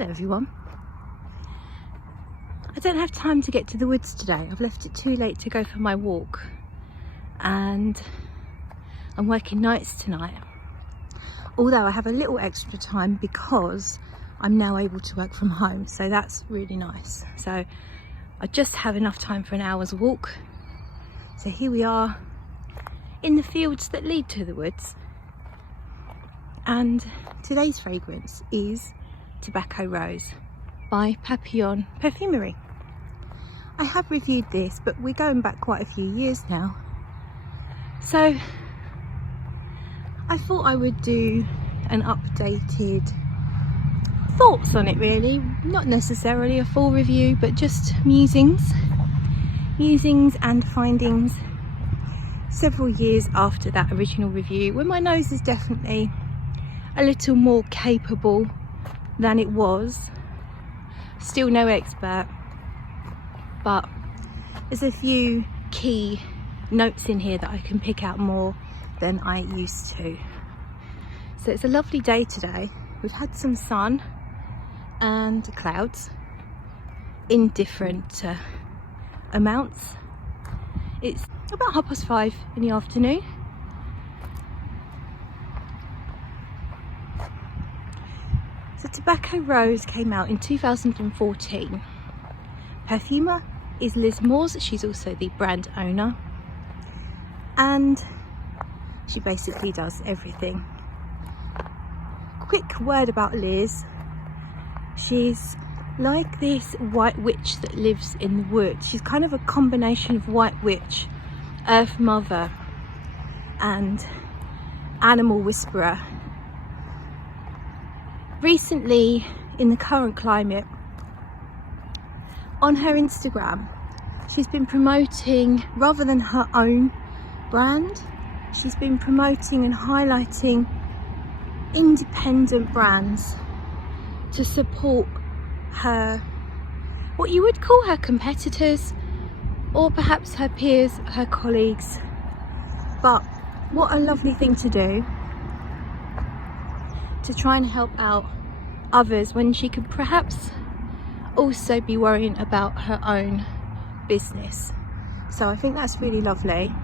Hello everyone. I don't have time to get to the woods today. I've left it too late to go for my walk and I'm working nights tonight. Although I have a little extra time because I'm now able to work from home, so that's really nice. So I just have enough time for an hour's walk. So here we are in the fields that lead to the woods. And today's fragrance is Tobacco Rose by Papillon Perfumery. I have reviewed this, but we're going back quite a few years now. So I thought I would do an updated thoughts on it, really. Not necessarily a full review, but just musings and findings several years after that original review, when my nose is definitely a little more capable than it was. Still no expert, but there's a few key notes in here that I can pick out more than I used to. So it's a lovely day today. We've had some sun and clouds in different amounts. It's about 5:30 in the afternoon. So Tobacco Rose came out in 2014. Perfumer is Liz Moores. She's also the brand owner, and she basically does everything. Quick word about Liz. She's like this white witch that lives in the woods. She's kind of a combination of white witch, earth mother and animal whisperer. Recently, in the current climate, on her Instagram, she's been promoting, rather than her own brand, she's been promoting and highlighting independent brands to support her, what you would call her competitors, or perhaps her peers, her colleagues. But what a lovely thing to do, to try and help out others when she could perhaps also be worrying about her own business. So I think that's really lovely,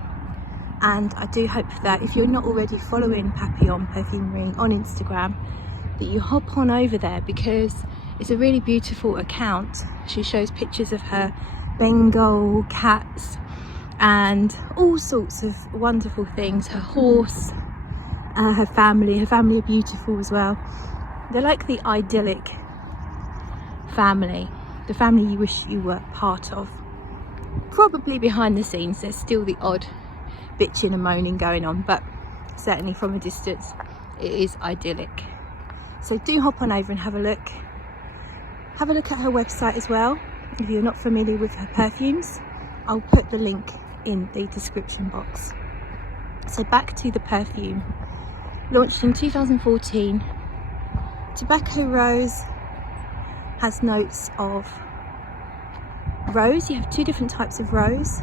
and I do hope that if you're not already following Papillon Perfumery on Instagram, that you hop on over there, because it's a really beautiful account. She shows pictures of her Bengal cats and all sorts of wonderful things, her horse, her family are beautiful as well. They're like the idyllic family, the family you wish you were part of. Probably behind the scenes there's still the odd bitching and moaning going on, but certainly from a distance it is idyllic. So do hop on over and have a look at her website as well. If you're not familiar with her perfumes, I'll put the link in the description box. So back to the perfume. Launched in 2014, Tobacco Rose has notes of rose. You have two different types of rose.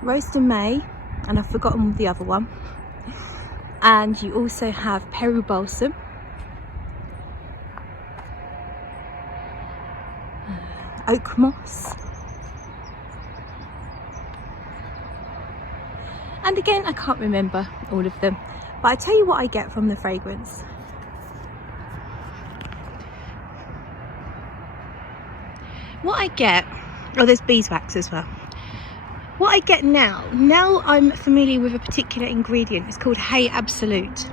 Rose de May, and I've forgotten the other one. And you also have Peru Balsam, oak moss, and again I can't remember all of them, but I tell you what I get from the fragrance. What I get, oh, there's beeswax as well. What I get now I'm familiar with a particular ingredient. It's called Hay Absolute.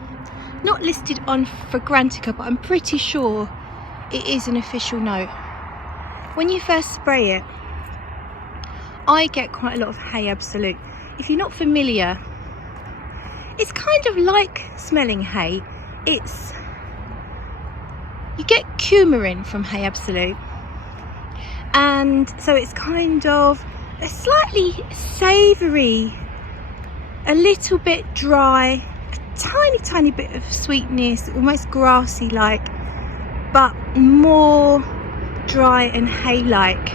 Not listed on Fragrantica, but I'm pretty sure it is an official note. When you first spray it, I get quite a lot of Hay Absolute. If you're not familiar, it's kind of like smelling hay. You get coumarin from Hay Absolute, and so it's kind of a slightly savoury, a little bit dry, a tiny bit of sweetness, almost grassy like, but more dry and hay like.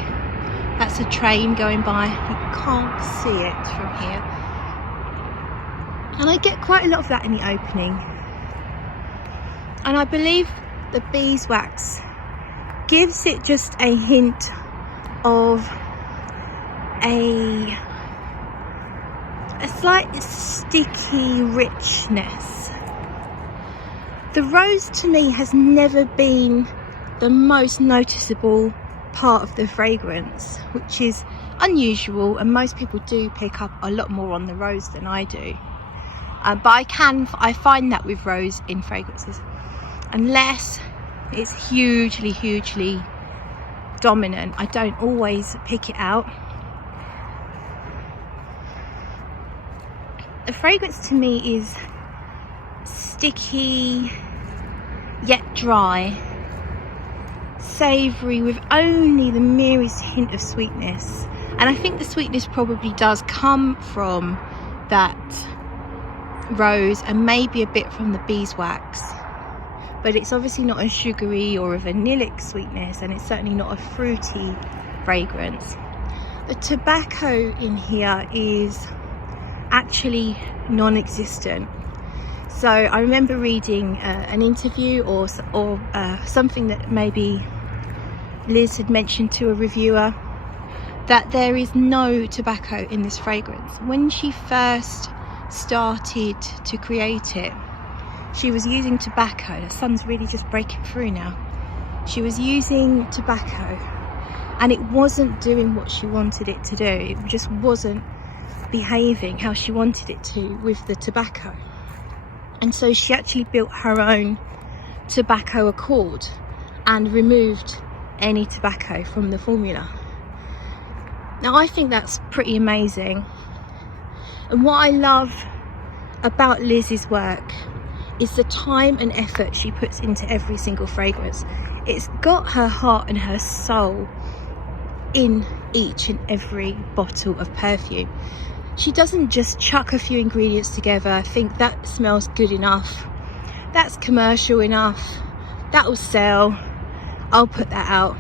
That's a train going by, you can't see it from here, and I get quite a lot of that in the opening. And I believe the beeswax gives it just a hint of a slight sticky richness. The rose to me has never been the most noticeable part of the fragrance, which is unusual, and most people do pick up a lot more on the rose than I do. But I find that with rose in fragrances, unless it's hugely dominant, I don't always pick it out. The fragrance to me is sticky yet dry, savoury with only the merest hint of sweetness, and I think the sweetness probably does come from that rose and maybe a bit from the beeswax, but it's obviously not a sugary or a vanillic sweetness, and it's certainly not a fruity fragrance. The tobacco in here is actually non-existent. So I remember reading an interview or something that maybe Liz had mentioned to a reviewer, that there is no tobacco in this fragrance. When she first started to create it, she was using tobacco. The sun's really just breaking through now. She was using tobacco, and it wasn't doing what she wanted it to do. It just wasn't behaving how she wanted it to with the tobacco. And so she actually built her own tobacco accord and removed any tobacco from the formula. Now I think that's pretty amazing, and what I love about Liz's work is the time and effort she puts into every single fragrance. It's got her heart and her soul in each and every bottle of perfume. She doesn't just chuck a few ingredients together, think that smells good enough, that's commercial enough, that will sell, I'll put that out.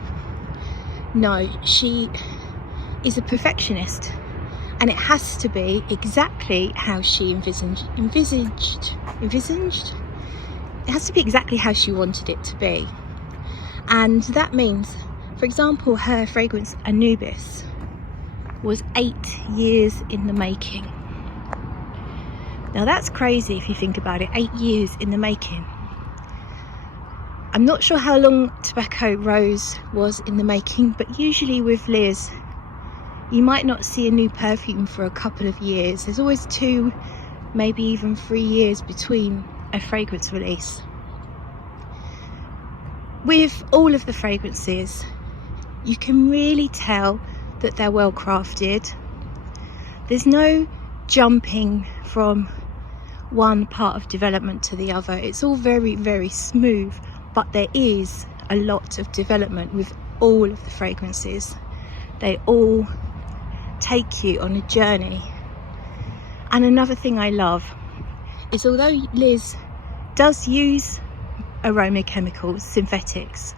No, she is a perfectionist, and it has to be exactly how she envisaged. It has to be exactly how she wanted it to be. And that means, for example, her fragrance Anubis was 8 years in the making. Now that's crazy if you think about it, 8 years in the making. I'm not sure how long Tobacco Rose was in the making, but usually with Liz, you might not see a new perfume for a couple of years. There's always 2, maybe even 3 years between a fragrance release. With all of the fragrances, you can really tell that they're well crafted. There's no jumping from one part of development to the other. It's all very smooth, but there is a lot of development with all of the fragrances. They all take you on a journey. And another thing I love is, although Liz does use aroma chemicals, synthetics,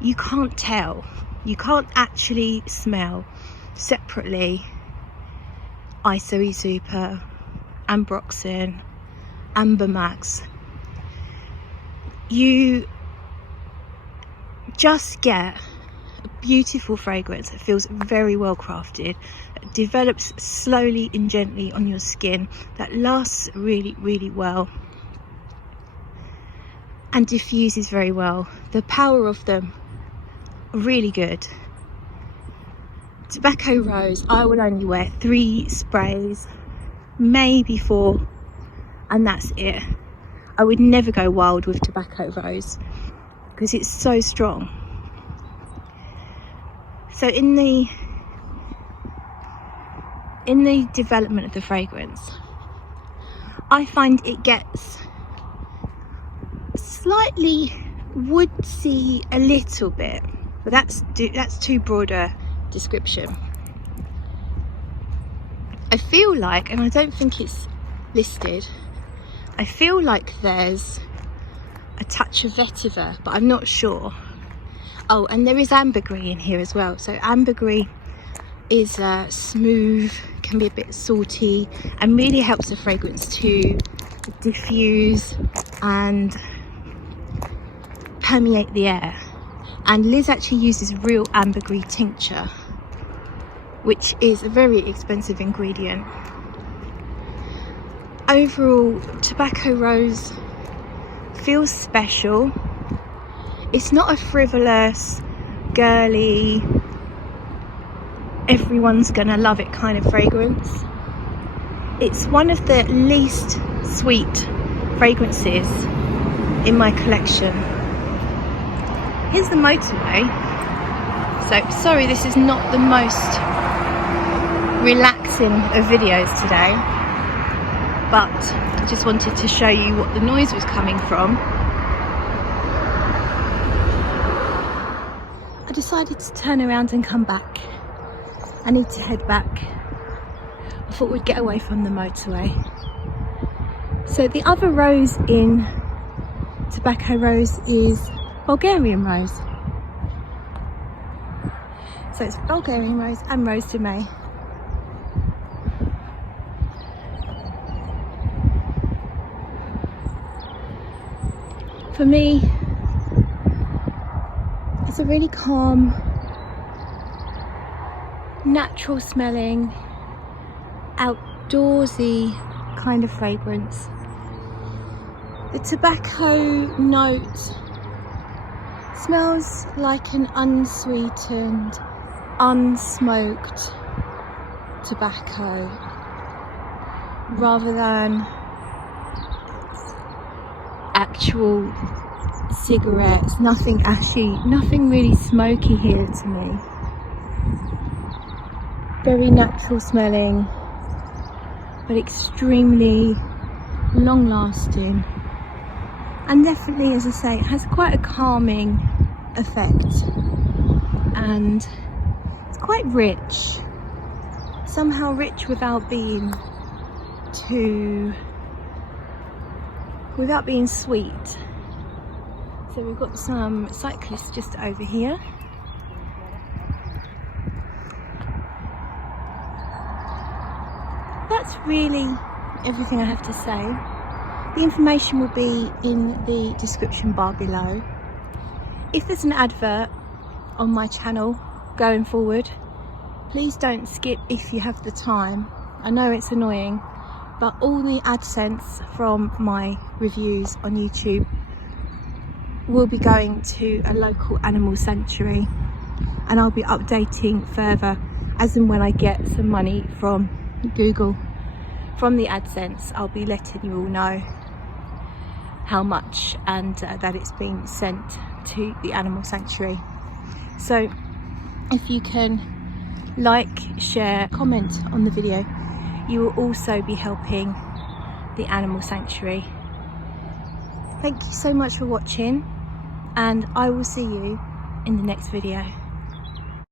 you can't tell. You can't actually smell separately Isoe Super, Ambroxan, Amber Max. You just get a beautiful fragrance that feels very well crafted, that develops slowly and gently on your skin, that lasts really well, and diffuses very well. The power of them are really good. Tobacco Rose, I would only wear 3 sprays, maybe 4, and that's it. I would never go wild with Tobacco Rose because it's so strong. So in the development of the fragrance, I find it gets slightly woodsy a little bit, but that's too broad a description. I feel like, and I don't think it's listed, I feel like there's a touch of vetiver, but I'm not sure. Oh, and there is ambergris in here as well. So ambergris is smooth, can be a bit salty, and really helps the fragrance to diffuse and permeate the air. and Liz actually uses real ambergris tincture, which is a very expensive ingredient. Overall, Tobacco Rose feels special. It's not a frivolous, girly, everyone's gonna love it kind of fragrance. It's one of the least sweet fragrances in my collection. Here's the motorway. So sorry, this is not the most relaxing of videos today, but I just wanted to show you what the noise was coming from. I decided to turn around and come back. I need to head back. I thought we'd get away from the motorway. So the other rose in Tobacco Rose is Bulgarian Rose. So it's Bulgarian Rose and Rose de May. For me, it's a really calm, natural smelling, outdoorsy kind of fragrance. The tobacco note smells like an unsweetened, unsmoked tobacco rather than actual cigarettes. Nothing ashy, nothing really smoky here to me. Very natural smelling, but extremely long lasting, and definitely, as I say, it has quite a calming effect, and it's quite rich, somehow rich without being sweet. So we've got some cyclists just over here. That's really everything I have to say. The information will be in the description bar below. If there's an advert on my channel going forward, please don't skip if you have the time. I know it's annoying, but all the AdSense from my reviews on YouTube will be going to a local animal sanctuary, and I'll be updating further as and when I get some money from Google from the AdSense. I'll be letting you all know how much, and that it's been sent to the animal sanctuary. So if you can like, share, comment on the video, you will also be helping the animal sanctuary. Thank you so much for watching, and I will see you in the next video.